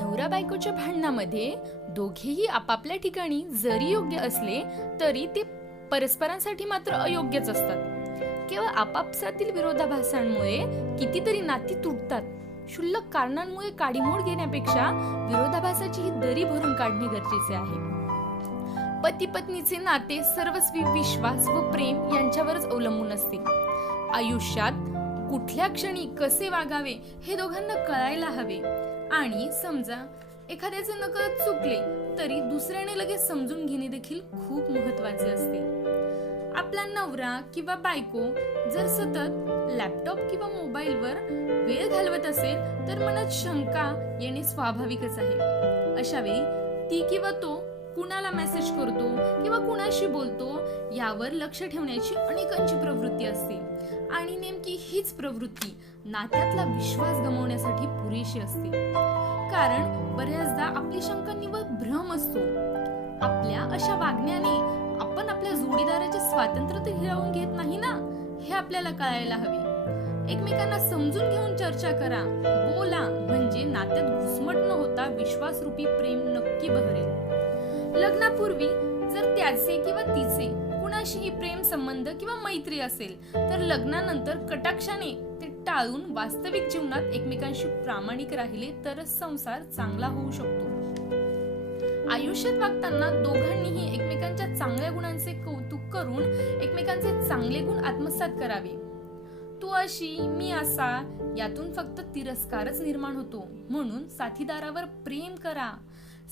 नवरा बायकोच्या भांडणामध्ये दोघेही आपापल्या ठिकाणी जरी योग्य असले तरी ते परस्परांसाठी मात्र अयोग्यच असतात. केवळ आपापसातील विरोधाभासांमुळे कितीतरी नाती तुटतात. क्षुल्लक कारणांमुळे काडीमोड घेण्यापेक्षा विरोधाभासाची ही दरी भरून काढणे गरजेचे आहे. पती पत्नीचे नाते सर्वस्वी विश्वास व प्रेम यांच्यावरच अवलंबून असते. आयुष्यात कुठल्या क्षणी कसे वागावे हे दोघांना कळायला हवे. आणि समजा एखाद्याचे नकळत चुकले तरी दुसऱ्याने लगेच समजून घेणे देखील खूप महत्त्वाचे असते. आपला नवरा किंवा बायको जर सतत लॅपटॉप किंवा मोबाईलवर वेळ घालवत असेल तर मनात शंका येणे स्वाभाविकच आहे. अशा वेळी ती किंवा तो कुणाला मेसेज करतो किंवा कुणाशी बोलतो यावर लक्ष ठेवण्याची अनेकांची प्रवृत्ती असते. आणि नेमकी हीच प्रवृत्ती नात्यातला विश्वास गमावण्यासाठी पुरेशी असते. कारण बऱ्याचदा आपली शंका निव्वळ भ्रम असतो. आपल्या अशा वागण्याने आपण आपल्या जोडीदाराचे स्वातंत्र्य तर हिरावून घेत नाही ना? हे आपल्याला कळायला हवे. एकमेकांना समजून घेऊन चर्चा करा. बोला. म्हणजे नात्यात घुसमट न होता विश्वासरूपी प्रेम नक्की बहरेल. लग्नापूर्वी जर त्याचे किंवा तिचे कुणाशीही प्रेम संबंध किंवा मैत्री असेल तर लग्नानंतर कटाक्षाने ते टाळून वास्तविक जीवनात एकमेकांशी प्रामाणिक राहिले तरच संसार चांगला होऊ शकतो. आयुष्यात वागताना दोघांनीही एकमेकांच्या चांगल्या गुणांचे कौतुक करून एकमेकांचे चांगले गुण आत्मसात करावे. तू अशी मी असा यातून फक्त तिरस्कारच निर्माण होतो. म्हणून साथीदारावर प्रेम करा.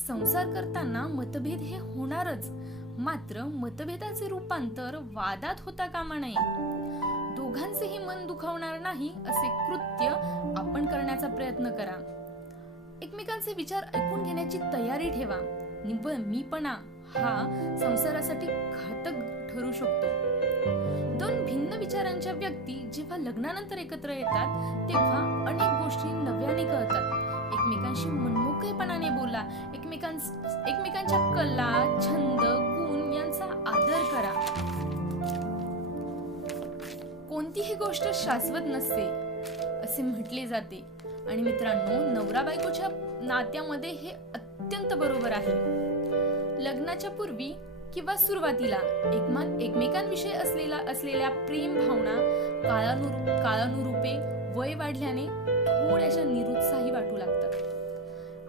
संसार करताना मतभेद हे होणारच. मात्र मतभेदाचे रूपांतर वादात होता कामा नये. दोघांचेही मन दुखावणार नाही असे कृत्य आपण करण्याचा प्रयत्न करा. एकमेकांचे विचार ऐकून घेण्याची तयारी ठेवा. निव्वळ मीपणा हा संसारासाठी घातक ठरू शकतो. दोन भिन्न विचारांच्या व्यक्ती जेव्हा लग्नानंतर एकत्र येतात तेव्हा अनेक गोष्टी नव्याने कळतात. एकमेकांशी मनमोकळेपणाने बोला. एकमेकां एकमेकांच्या कला छंद कोणतीही गोष्ट शाश्वत नसते असे म्हटले जाते. आणि मित्रांनो नवरा बायकोच्या नात्यामध्ये हे अत्यंत बरोबर आहे. लग्नाच्या पूर्वी किंवा सुरुवातीला एकमान एकमेकांविषयी असलेला असलेल्या प्रेम भावना काळानुरूप काळानुरूपे वय वाढल्याने थोड्याशा निरुत्साही वाटू लागतात.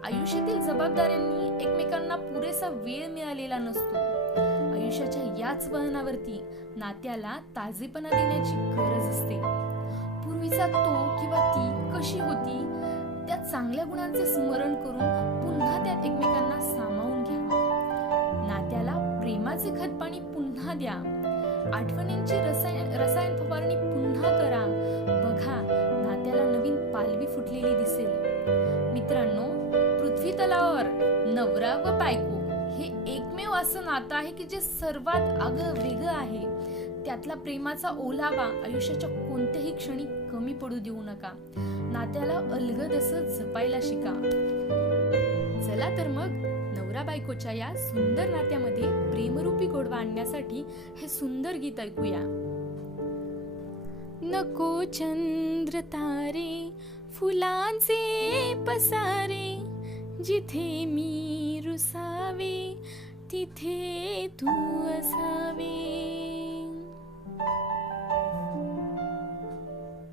आयुष्यातील जबाबदाऱ्यांनी एकमेकांना पुरेसा वेळ मिळालेला नसतो. आयुष्याच्या याच वळणावरती नात्याला ताजेपणा देण्याची गरज असते. पूर्वीचा तो किंवा ती कशी होती त्या चांगल्या गुणांचे स्मरण करून पुन्हा त्यात एकमेकांना सामावून घ्या. नात्याला प्रेमाचे खतपाणी पुन्हा द्या. आठवणींची रसायन रसायन फवारणी पुन्हा करा. बघा नात्याला नवीन पालवी फुटलेली दिसेल. मित्रांनो पृथ्वी तलावर नवरा व बायको असं नातं आहे की जे सर्वात आगळं वेगळं आहे. त्यातला प्रेमाचा ओलावा आयुष्याच्या कोणत्याही क्षणी कमी पडू देऊ नका. नात्याला अलगद असं जपायला शिका. चला तर मग नवरा बायकोच्या या सुंदर नात्यामध्ये प्रेमरूपी गोडवा आणण्यासाठी हे सुंदर गीत ऐकूया. नको चंद्र तारे फुलांचे पसारे जिथे मी रुसावे तिथे तू असावे.